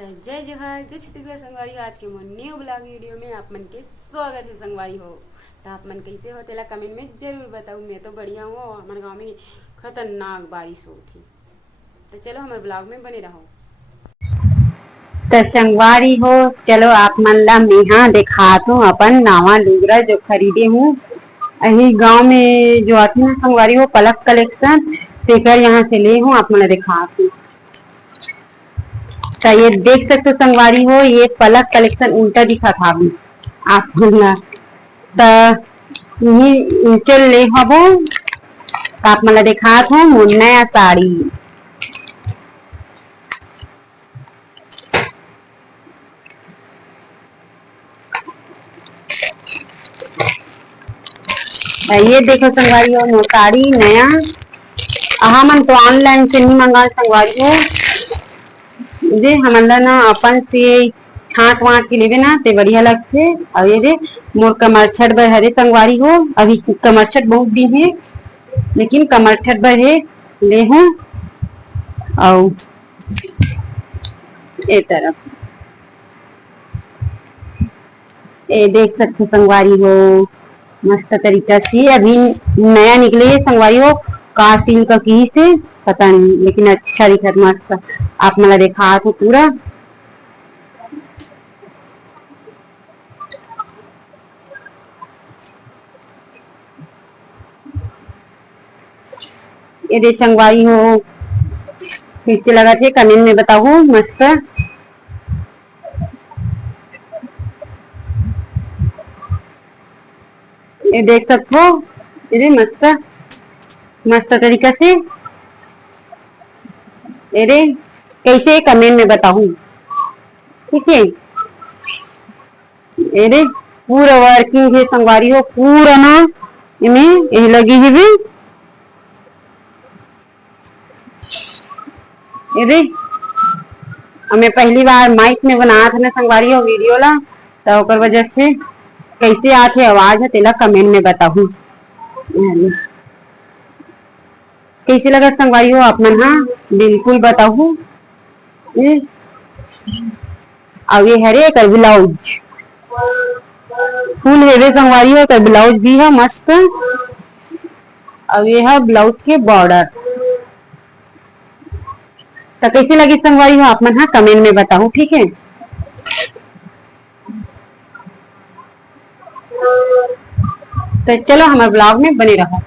तो जय जोहार जय छत्तीसगढ़ संगवारी हो। आज के मोर न्यू ब्लॉग वीडियो में आप मन के स्वागत है संगवारी हो। तो आप मन कैसे हो तेला कमेंट में जरूर बताऊँ। मैं तो बढ़िया हूँ और हमारे गाँव में खतरनाक बारिश हो थी। तो चलो हमारे ब्लॉग में बने रहो। तो संगवारी हो, चलो आप मन ला मेहा दिखात हूँ अपन नावा लुगरा जो खरीदे हूँ। अही गांव में जो आती ना संगवारी हो पलक कलेक्शन तेकर यहाँ से ले हूँ, आप मन ला दिखात हूँ। तो ये देख सकते संगवारी हो, ये पलक कलेक्शन उल्टा दिखा था आप मन ला। तो यही चल ले हबो, आप मन ला दिखात हूँ मोर नया साड़ी। ये देखो संगवारी हो मोर साड़ी नया। हमन तो ऑनलाइन से नहीं मंगा संगवारी हो, जे हमन ला ना अपन से छाट वाट के लेवे ना ते बढ़िया लगथे। और ये दे मोर कमर छट बर हरे संगवारी हो, अभी कमर छट बहुत दिन है लेकिन कमर छट बर है ले हूँ। और ए तरफ ये देख सकते संगवारी हो, मस्त तरीका से अभी नया निकले है संगवारी हो। का सिल्क का की से पता नहीं, लेकिन अच्छा दिखत मस्त। आप मला देखा तो पूरा ये दे संगवारी हो कैसे लगा थे कमेंट में बताओ मस्त। ये देख सकते हो, ये मस्त मस्त तरीका से। अरे कैसे कमेंट में बताऊं, ठीक है। अरे पूरा वर्किंग है संगवारी हो, पूरा ना इनमें यही लगी है भी। अरे हमें पहली बार माइक में बना था ना संगवारी हो वीडियो ला, तो ओकर वजह से कैसे आथे आवाज है तेला कमेंट में बताऊं। कैसे लगा संगवारी हो आप मन, हाँ बिल्कुल बताऊ। अब ये हरे कर ब्लाउज फुल हेवे संगवारी हो, कर ब्लाउज भी है मस्त। अब ये है ब्लाउज के बॉर्डर। तो कैसे लगी संगवारी हो आप मन, हाँ कमेंट में बताओ, ठीक है। तो चलो हमारे ब्लॉग में बने रहो।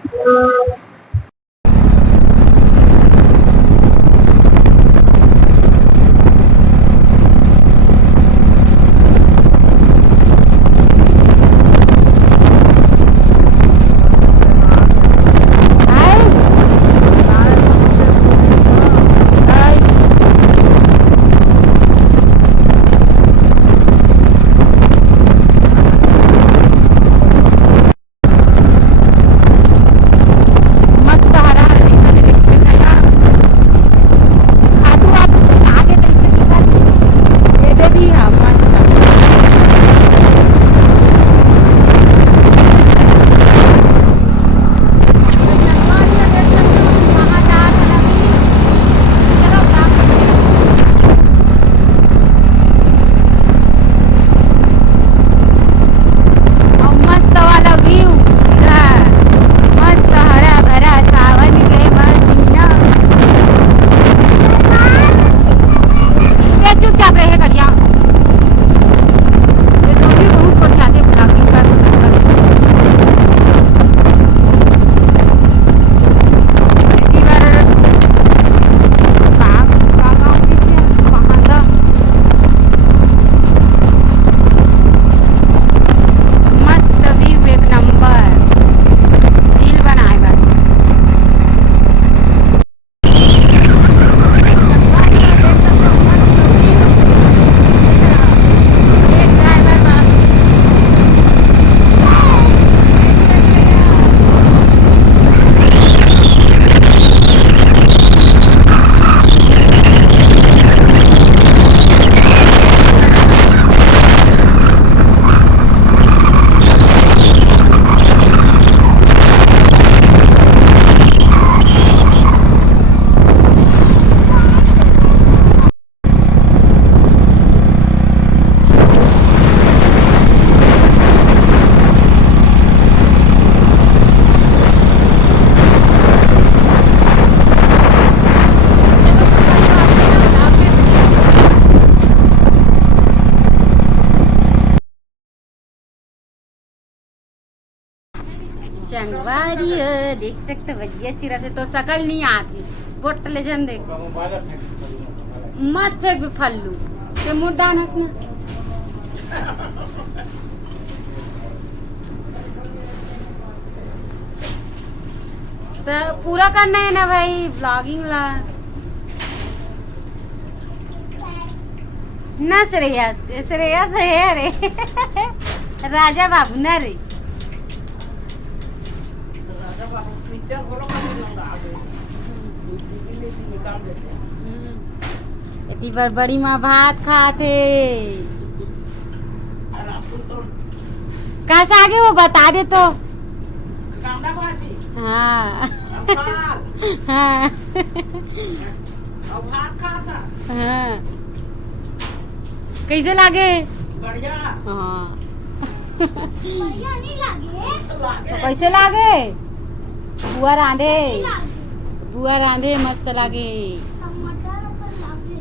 ये देख सकते भजिया चिरा थे तो सकल नहीं आती बोट ले जन देख मत फेंक भी फल्लू ते मुर्दान हंसना तो पूरा करना है ना भाई ब्लॉगिंग ला ना श्रेयस श्रेयस है रे राजा बाबू ना रे इतनी बड़ी माँ भात खाते कहाँ से आगे वो बता दे तो हाँ हाँ हाँ कैसे लागे बढ़िया हाँ बढ़िया नहीं लागे कैसे लागे बुआ रांधे बुआ रांधे मस्त लागे टमाटर अपन लागे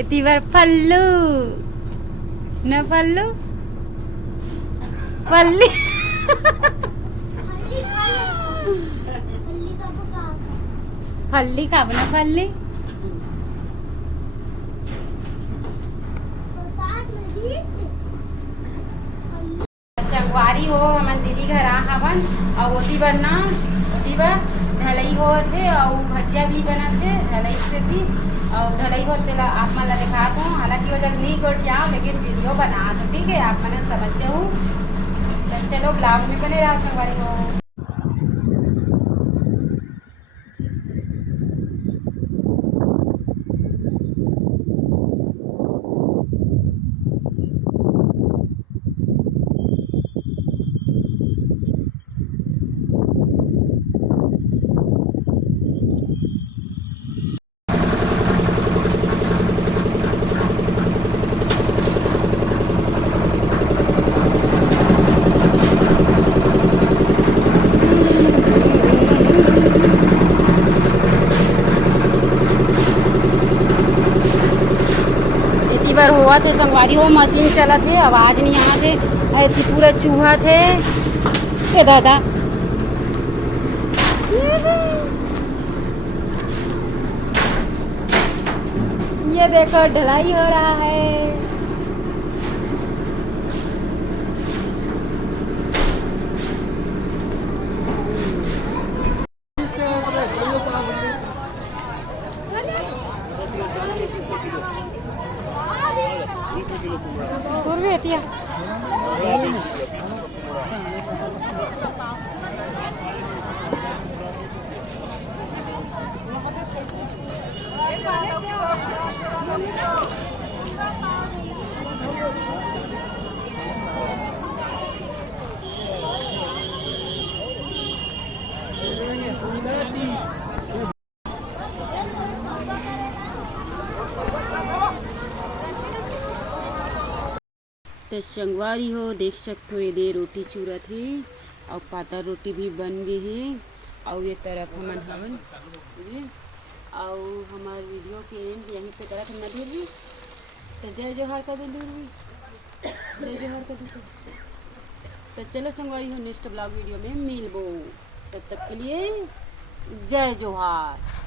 इतनी बार फल्लू न फल्लू पल्ली फल्ली खा ले फल्ली का पका फल्ली खाब ना फल्ली तो साथ में भी फल्ली संगवारी हो हमन दीदी घर आ हवन और ओती बर ना ओती बर ढलई होत है और भजिया भी बनत है ढलई से भी और ढलई होते ला आप मन ला दिखात हूँ हालांकि वो जब नहीं गोटियाओ लेकिन वीडियो बना दो ठीक है आप मैंने समझ जाऊँ तो चलो ब्लॉग में बने रहा संगवारी हो बार हुआ थे संगवारी हो मशीन चला थे आवाज नहीं आ थे ऐसे पूरा चूहा थे ए दादा ये देखो ढलाई हो रहा है दूर भी होती है तो संगवारी हो देख सकते हो ये रोटी चूरा थी और पाता रोटी भी बन गई है और ये तरफ हमन हवन जी और हमार वीडियो के एंड यहीं पे करत हम दूर भी तो जय जोहार का दिन दूर भी जय जोहार का दिन तो चलो संगवारी हो नेक्स्ट ब्लॉग वीडियो में मिलबो तब तक के लिए जय जोहार।